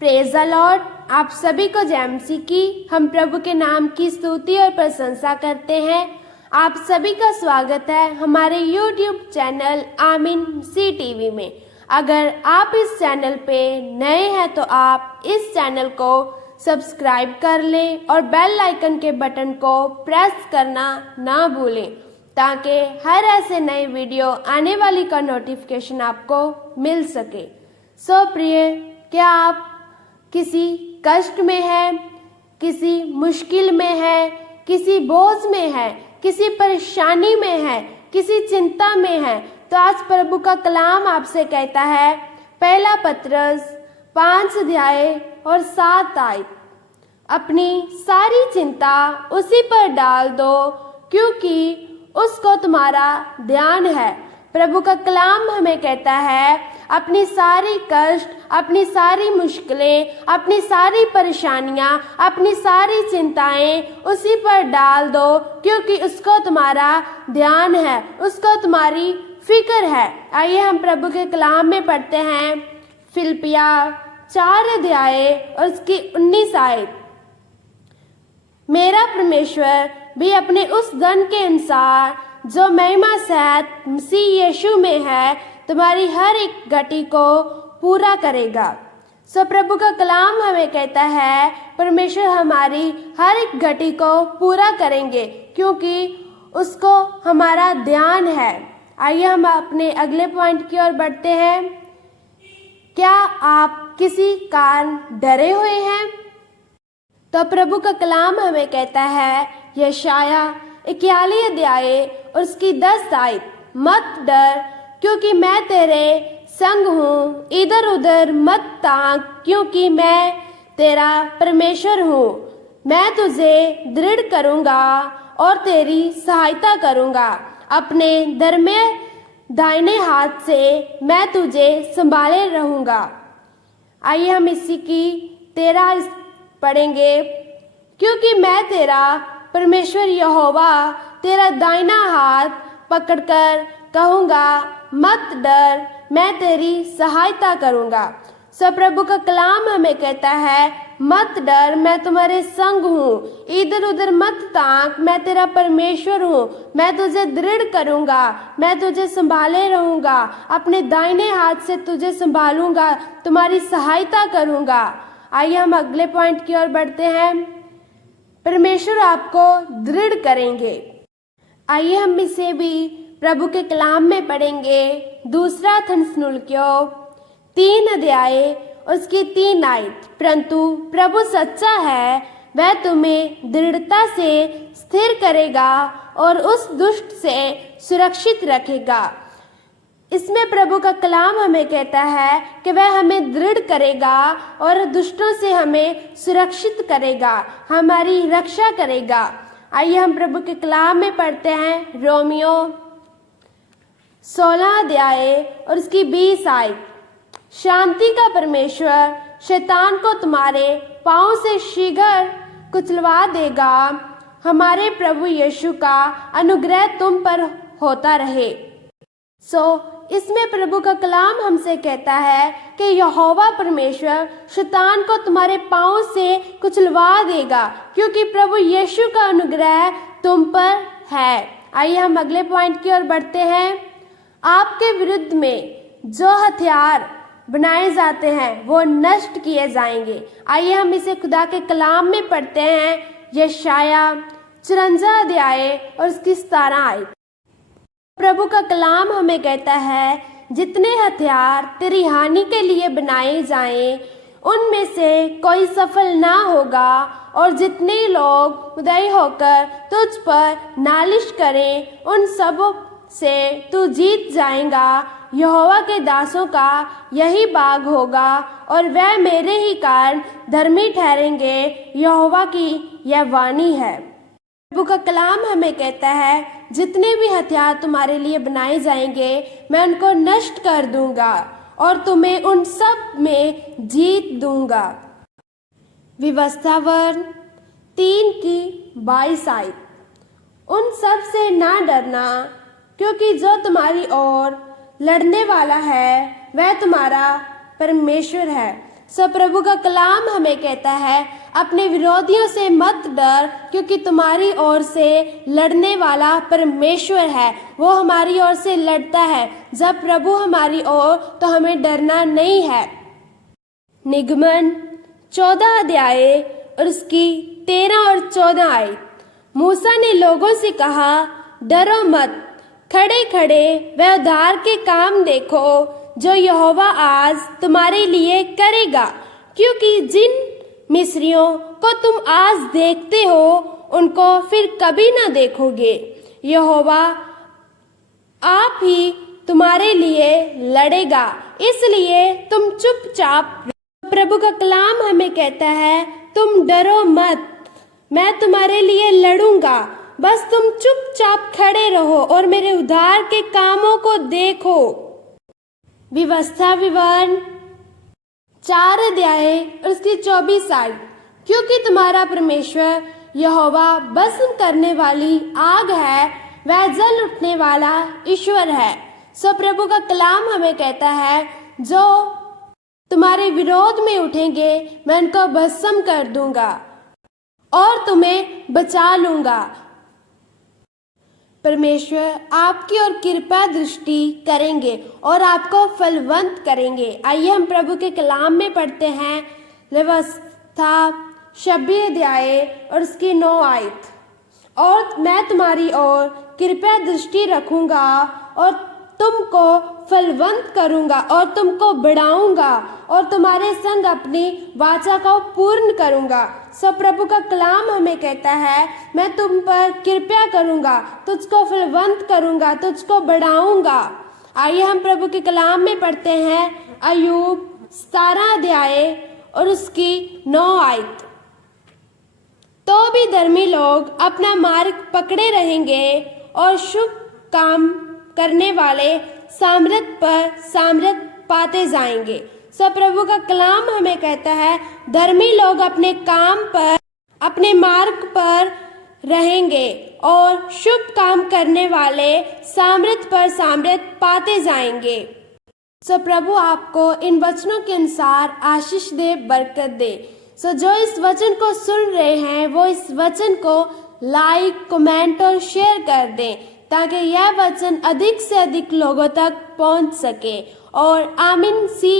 Praise the Lord. आप सभी को जय मसीह की। हम प्रभु के नाम की स्तुति और प्रशंसा करते हैं। आप सभी का स्वागत है हमारे YouTube चैनल आमीन मसीह टीवी में। अगर आप इस चैनल पे नए हैं तो आप इस चैनल को सब्सक्राइब कर लें और बेल आइकन के बटन को प्रेस करना ना भूलें ताकि हर ऐसे नए वीडियो आने वाली का नोटिफिकेशन आपको मिल सके। सो प्रिय, क्या आप किसी कष्ट में है, किसी मुश्किल में है, किसी बोझ में है, किसी परेशानी में है, किसी चिंता में है, तो आज प्रभु का कलाम आपसे कहता है, पहला पत्रस 5 अध्याय और 7 आयत, अपनी सारी चिंता उसी पर डाल दो क्योंकि उसको तुम्हारा ध्यान है। प्रभु का कलाम हमें कहता है, अपनी सारी कष्ट, अपनी सारी मुश्किलें, अपनी सारी परेशानियां, अपनी सारी चिंताएं उसी पर डाल दो क्योंकि उसको तुम्हारा ध्यान है, उसको तुम्हारी फिक्र है। आइए हम प्रभु के कलाम में पढ़ते हैं फिलिपिया 4 अध्याय और उसकी 19 आयत। मेरा परमेश्वर भी अपने उस धन के अनुसार जो महिमा सहित मसीह यीशु में है तुम्हारी हर एक घटी को पूरा करेगा। सो प्रभु का कलाम हमें कहता है, परमेश्वर हमारी हर एक घटी को पूरा करेंगे क्योंकि उसको हमारा ध्यान है। आइए हम अपने अगले पॉइंट की ओर बढ़ते हैं। क्या आप किसी कारण डरे हुए हैं? तो प्रभु का कलाम हमें कहता है, यशाया 41 अध्याय और उसकी 10 आयत, मत डर क्योंकि मैं तेरे संग हूँ, इधर उधर मत ताक क्योंकि मैं तेरा परमेश्वर हूँ। मैं तुझे दृढ़ करूँगा और तेरी सहायता करूँगा, अपने धर्मे दाहिने हाथ से मैं तुझे संभाले रहूँगा। आइए हम इसी की 13 पढ़ेंगे, क्योंकि मैं तेरा परमेश्वर यहोवा तेरा दाहिना हाथ पकड़कर कहूँगा, मत डर, मैं तेरी सहायता करूँगा। सो प्रभु का कलाम हमें कहता है, मत डर, मैं तुम्हारे संग हूँ, इधर उधर मत ताक, मैं तेरा परमेश्वर हूँ, मैं तुझे दृढ़ करूँगा, मैं तुझे संभाले रहूँगा, अपने दाहिने हाथ से तुझे संभालूंगा, तुम्हारी सहायता करूँगा। आइए हम अगले पॉइंट की ओर बढ़ते हैं। परमेश्वर आपको दृढ़ करेंगे। आइए हम इसे भी प्रभु के कलाम में पढ़ेंगे। दूसरा थिस्सलुनीकियों 3 अध्याय उसकी 3 आयत, परंतु प्रभु सच्चा है, वह तुम्हें दृढ़ता से स्थिर करेगा और उस दुष्ट से सुरक्षित रखेगा। इसमें प्रभु का कलाम हमें कहता है कि वह हमें दृढ़ करेगा और दुष्टों से हमें सुरक्षित करेगा, हमारी रक्षा करेगा। आइए हम प्रभु के कलाम में पढ़ते हैं रोमियो 16 अध्याय और उसकी 20 आयत, शांति का परमेश्वर शैतान को तुम्हारे पांव से शीघ्र कुचलवा देगा। हमारे प्रभु यीशु का अनुग्रह तुम पर होता रहे। इसमें प्रभु का कलाम हमसे कहता है कि यहोवा परमेश्वर शैतान को तुम्हारे पांव से कुचलवा देगा क्योंकि प्रभु यीशु का अनुग्रह तुम पर है। आइए हम अगले पॉइंट की ओर बढ़ते हैं। आपके विरुद्ध में जो हथियार बनाए जाते हैं वो नष्ट किए जाएंगे। आइए हम इसे खुदा के कलाम में पढ़ते हैं। यशाया 54 अध्याय और उसकी 17 आयत। प्रभु का कलाम हमें कहता है, जितने हथियार तेरी हानि के लिए बनाए जाएं, उनमें से कोई सफल ना होगा और जितने लोग उदय होकर तुझ पर नालिश करें, उन सब से तू जीत जाएगा। यहोवा के दासों का यही बाग होगा और वह मेरे ही कारण धर्मी ठहरेंगे। यहोवा की यह वाणी है। प्रभु का कलाम हमें कहता है, जितने भी हथियार तुम्हारे लिए बनाए जाएंगे मैं उनको नष्ट कर दूंगा और तुम्हें उन सब में जीत दूंगा। व्यवस्था वर्ण 3 की 22 आयत, उन सब से ना डरना क्योंकि जो तुम्हारी ओर लड़ने वाला है वह तुम्हारा परमेश्वर है। सो प्रभु का कलाम हमें कहता है, अपने विरोधियों से मत डर, क्योंकि तुम्हारी ओर से लड़ने वाला परमेश्वर है। वो हमारी ओर से लड़ता है। जब प्रभु हमारी ओर, तो हमें डरना नहीं है। निगमन 14 अध्याय और उसकी 13 और 14 आयत। मूसा ने लोगों से कहा, डरो मत, खड़े खड़े वह उद्धार के काम देखो जो यहोवा आज तुम्हारे लिए करेगा, क्योंकि जिन मिस्रियों को तुम आज देखते हो उनको फिर कभी ना देखोगे। यहोवा आप ही तुम्हारे लिए लड़ेगा, इसलिए तुम चुपचाप। प्रभु का कलाम हमें कहता है, तुम डरो मत, मैं तुम्हारे लिए लड़ूंगा, बस तुम चुपचाप खड़े रहो और मेरे उद्धार के कामों को देखो। व्यवस्था विवरण 4 अध्याय और उसकी 24 आयत। क्योंकि तुम्हारा परमेश्वर यहोवा भस्म करने वाली आग है, वह जल उठने वाला ईश्वर है। सो प्रभु का कलाम हमें कहता है, जो तुम्हारे विरोध में उठेंगे मैं उनको भस्म कर दूंगा और तुम्हें बचा लूंगा। परमेश्वर आपकी ओर कृपा दृष्टि करेंगे और आपको फलवंत करेंगे। आइए हम प्रभु के कलाम में पढ़ते हैं। व्यवस्था 26 अध्याय और उसकी 9 आयत। और मैं तुम्हारी ओर कृपा दृष्टि रखूंगा और तुमको फलवंत करूंगा और तुमको बढ़ाऊंगा और तुम्हारे संग अपनी वाचा को पूर्ण करूंगा। सो प्रभु का कलाम हमें कहता है, मैं तुम पर कृपा करूंगा, तुझको फलवंत करूंगा, तुझको बढ़ाऊंगा। आइए हम प्रभु के कलाम में पढ़ते हैं। अय्यूब 17 अध्याय और उसकी 9 आयत। तो भी धर्मी लोग अपना मार्ग पकड़े रहेंगे और शुभ काम करने वाले सामर्थ पर सामर्थ पाते जाएंगे। सब प्रभु का कलाम हमें कहता है, धर्मी लोग अपने काम पर, अपने मार्ग पर रहेंगे और शुभ काम करने वाले सामर्थ पर सामर्थ पाते जाएंगे। सो प्रभु आपको इन वचनों के अनुसार आशीष दे, बरकत दे। सो जो इस वचन को सुन रहे हैं वो इस वचन को लाइक, कमेंट और शेयर कर दें, ताकि यह वचन अधिक से अधिक लोगों तक पहुंच सके। और आमीन सी